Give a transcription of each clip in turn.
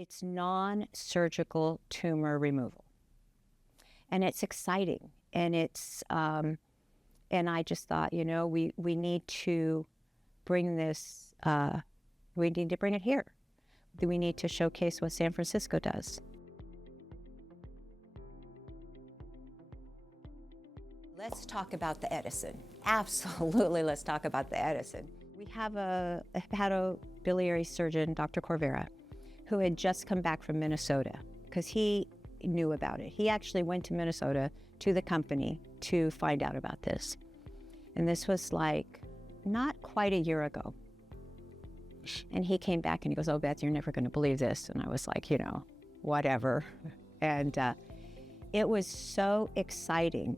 It's non-surgical tumor removal. And it's exciting. And and I just thought, we need to bring this, we need to bring it here. We need to showcase what San Francisco does. Let's talk about the Edison. Absolutely, let's talk about the Edison. We have a hepatobiliary surgeon, Dr. Corvera, who had just come back from Minnesota because he knew about it. He actually went to Minnesota to the company to find out about this. And this was like not quite a year ago. And he came back and he goes, "Oh, Beth, you're never going to believe this." And I was like, whatever. And it was so exciting.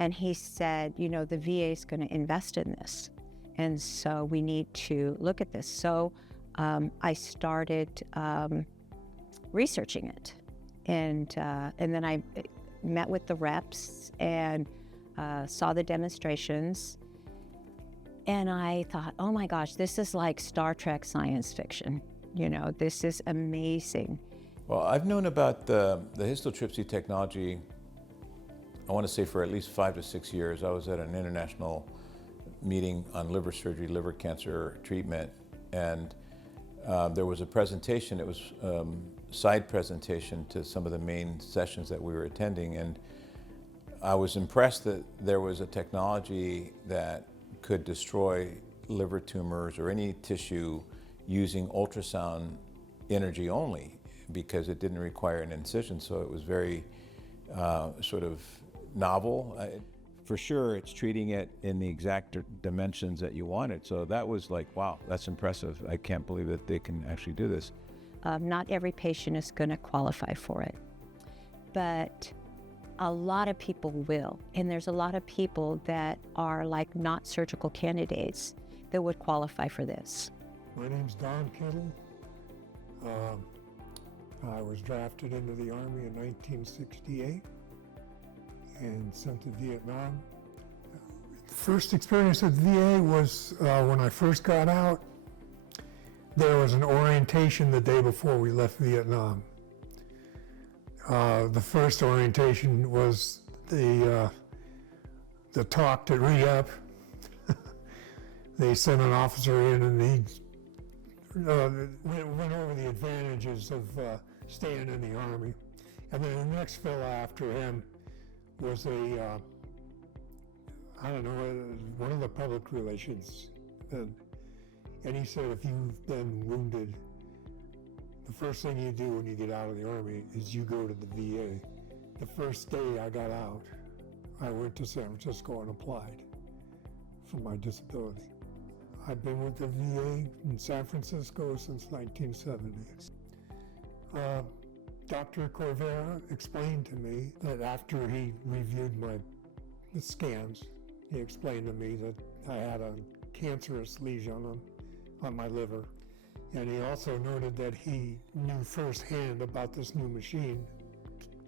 And he said, the VA is going to invest in this. And so we need to look at this. So I started researching it. And then I met with the reps and saw the demonstrations. And I thought, oh my gosh, this is like Star Trek science fiction. This is amazing. Well, I've known about the histotripsy technology, I want to say for at least 5 to 6 years. I was at an international meeting on liver surgery, liver cancer treatment, and there was a presentation. It was a side presentation to some of the main sessions that we were attending, and I was impressed that there was a technology that could destroy liver tumors or any tissue using ultrasound energy only, because it didn't require an incision. So it was very sort of novel. For sure, it's treating it in the exact dimensions that you want it. So that was like, wow, that's impressive. I can't believe that they can actually do this. Not every patient is going to qualify for it, but a lot of people will. And there's a lot of people that are like not surgical candidates that would qualify for this. My name's Don Kittle. I was drafted into the Army in 1968 and sent to Vietnam. The first experience at VA was when I first got out. There was an orientation the day before we left Vietnam. The first orientation was the talk to re-up. They sent an officer in and he went over the advantages of staying in the Army. And then the next fellow after him was one of the public relations. And he said, if you've been wounded, the first thing you do when you get out of the Army is you go to the VA. The first day I got out, I went to San Francisco and applied for my disability. I've been with the VA in San Francisco since 1970. Dr. Corvera explained to me that after he reviewed the scans, he explained to me that I had a cancerous lesion on my liver. And he also noted that he knew firsthand about this new machine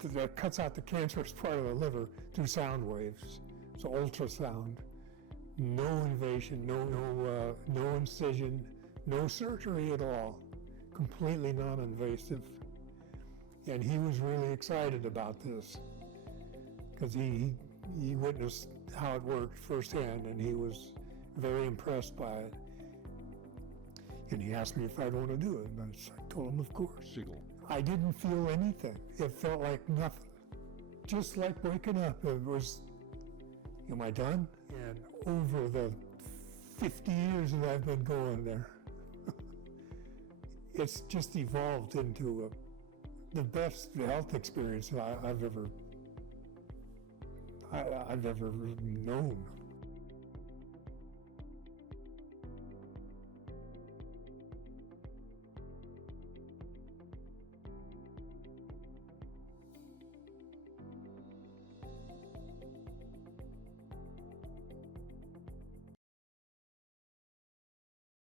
that cuts out the cancerous part of the liver through sound waves. So ultrasound, no invasion, no incision, no surgery at all, completely non-invasive. And he was really excited about this because he witnessed how it worked firsthand, and he was very impressed by it. And he asked me if I'd want to do it, and I told him, of course. I didn't feel anything. It felt like nothing. Just like waking up. It was, am I done? And over the 50 years that I've been going there, it's just evolved into the best health experience I've ever known.